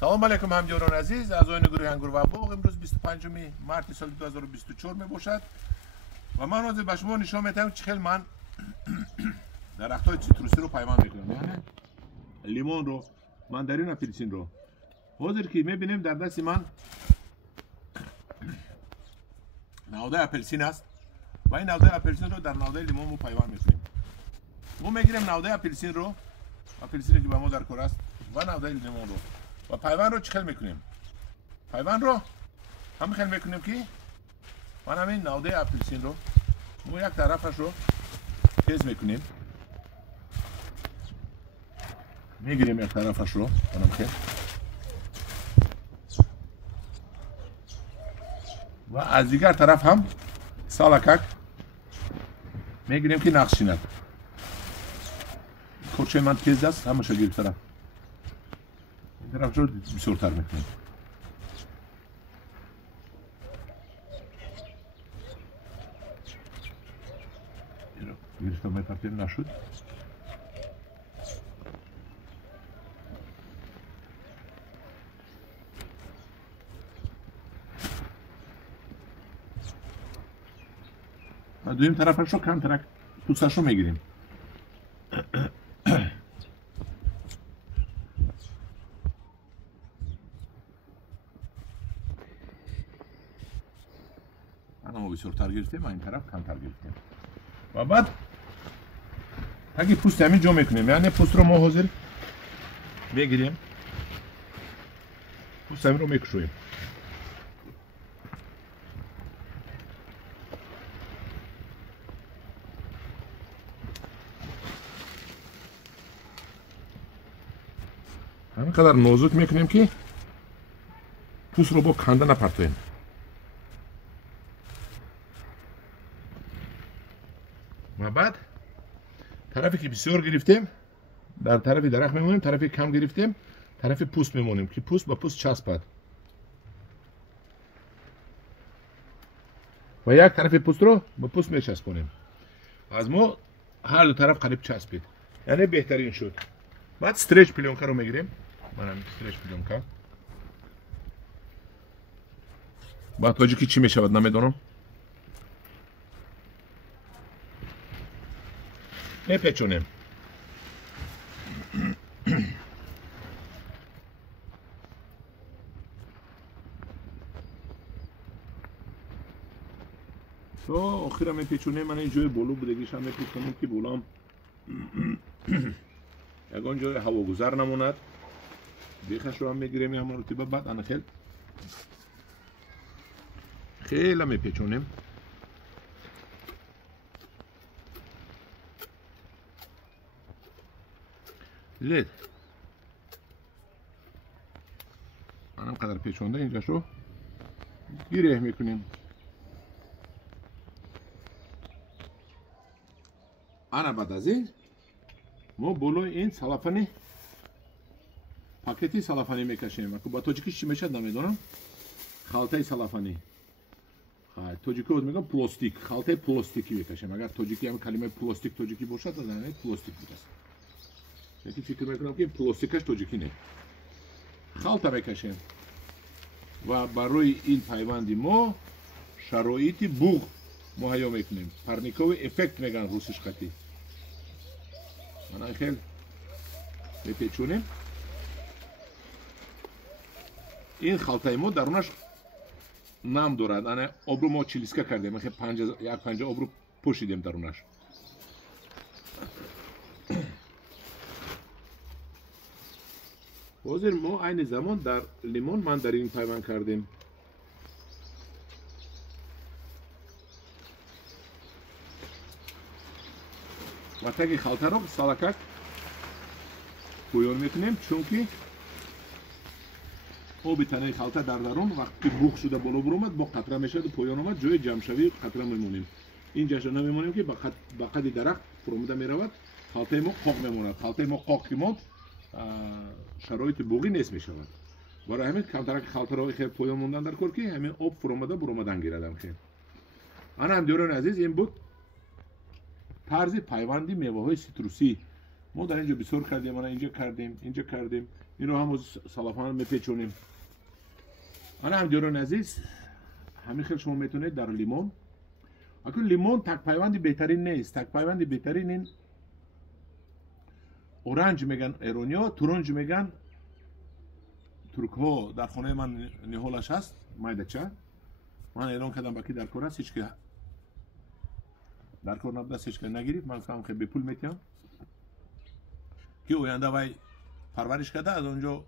سلام علیکم همجوران عزیز از آین گروه انگور و باغ. امروز 25 مارس سال 2024 می باشد و من روز به شما نشان میدم چخیل من درختای سیتروسی رو پیوند میکنم، یعنی لیمون رو، ماندارین، اپلسین رو. حاضر که میبینیم در دست من نوده اپلسین است و این نوده اپلسین رو در نوده لیمون رو پیوند میکنیم. ما میگیریم نوده اپلسین رو، اپلسینی که به ما در کار است، و نوده لیمون رو و پیوند رو چخیل میکنیم. پیوند رو هم خیل میکنیم که من همین نوده اپلسین رو مو یک طرفش رو تیز میکنیم، میگیریم یک طرفش رو کنم خیل و از دیگر طرف هم سالکک میگیریم که نقش شیند. کلچه من تیز است، همه شو گرفترم. این طرف رو بسیارتر میکنیم. گرفتم پاپیر نشد. و دویم طرفش رو کم ترک پوستش رو میگیریم. ما بسیارتر گرفتیم و این طرف کمتر گرفتیم و بعد اگه پوست همین جا میکنیم، یعنی پوست رو ما حاضر میگیریم، پوست همین رو میکشویم. همین قدر نازک میکنیم که پوست رو با کنده نپرتویم. و بعد طرفی که بسیار گرفتیم در طرف درخت میمونیم، طرفی کم گرفتیم طرف پوست میمونیم که پوست با پوست چسبد و یک طرف پوست رو با پوست میچسبونیم. از ما هر دو طرف قریب چسبید، یعنی بهترین شد. بعد استرچ پلیونکا رو میگیریم، من هم استرچ پلیونکا. بعد تاجیکی چی میشود نمیدونم، میپیچونیم. تو آخر هم میپیچونیم. من این جای بولو بودگیش هم میپیچونیم که بولام یکان جای هواگذر نموند. بیخش رو هم میگیریم همه رو تیبه. بعد انا خیلی میپیچونیم. لید من هم قدر پیچونده اینجا شو گیره میکنیم. انا بعد از این ما بولوی این سلافانی پاکتی سلافانی میکشیم. با توجیکی چی میشد نمیدونم. خالتای سلافانی، توجیکی رو میگم پلاستیک، خالتای پلاستیکی میکشیم. اگر توجیکی هم کلمه پلاستیک توجیکی باشد از این پلاستیک بود است. یکی فکر میکنم که پلاستیکش توجیکی نه، خالتا میکشیم و برای این پیوندی ما شرایطی بوغ مهیا میکنیم. پرنیکوی افکت میگن روسیش خطی. من خیلی میپیچونیم. این خالتای ما درونش نم دارد. انا آب رو ما چلیسکه کردیم، یک پنجه آب رو پوشیدیم درونش. حاضر ما این زمان در لیمون ماندارین پیوند کردیم. و تاگی خالتا رو سالکک پویان میکنیم، چونکه آبی تنه خالتا در درون وقتی بوخ شده بالا برومد با قطره میشد و پویان اومد جای جمع شوی قطره میمونیم. اینجا شو نمیمونیم که با قد درخت فرومده میرود. خالتای ما قاق میموند. خالتای ما قاق که ماند شرایط بوغی نیست میشود. برای همین کمتر که خالتا رو خیلی پویان موندن در کار که همین آب فرومده برومدن گیردم. خیلی انا هم دیوران عزیز این بود طرز پیوندی میوه های سیتروسی. ما در اینجا بسیار کردیم، اینجا کردیم، اینجا کردیم. این رو هم سلافان میپیچونیم. انا هم دیران عزیز همین خیلی شما میتونید در لیمون. اگر لیمون تک پیوندی بهترین نیست. تک پیوندی بهترین این اورنج میگن ایرونیا، تورنج میگن ترک ها. در خانه من نهولش هست مایدچه. من ایران کردم باکی در کار است، هیچ که در کار نبوده، هیچ که نگیرید. من خواهم خیلی به پول میتیم که اوینده وای پرورش کرده. از اونجا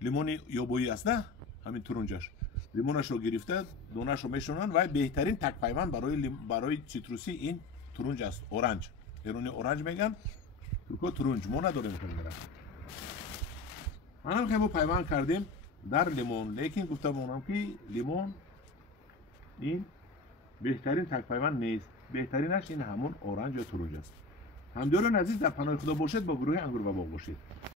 لیمونی یابویی است نه، همین تورنجش لیمونش رو گرفته، دونش رو میشونن و بهترین تک پیوند برای سیتروسی این تورنج است. اورنج، ایرانی اورنج میگن، ترکا تورنج. ما نداریم کنیم. منم که ما پیوند کردیم در لیمون، لیکن گفتم اونم که لیمون این بهترین تک پیوند نیست. بهترینش این همون اورنج یا تورنج است. همدیران عزیز در پناه خدا باشید، با گروه انگور و باغ باشید.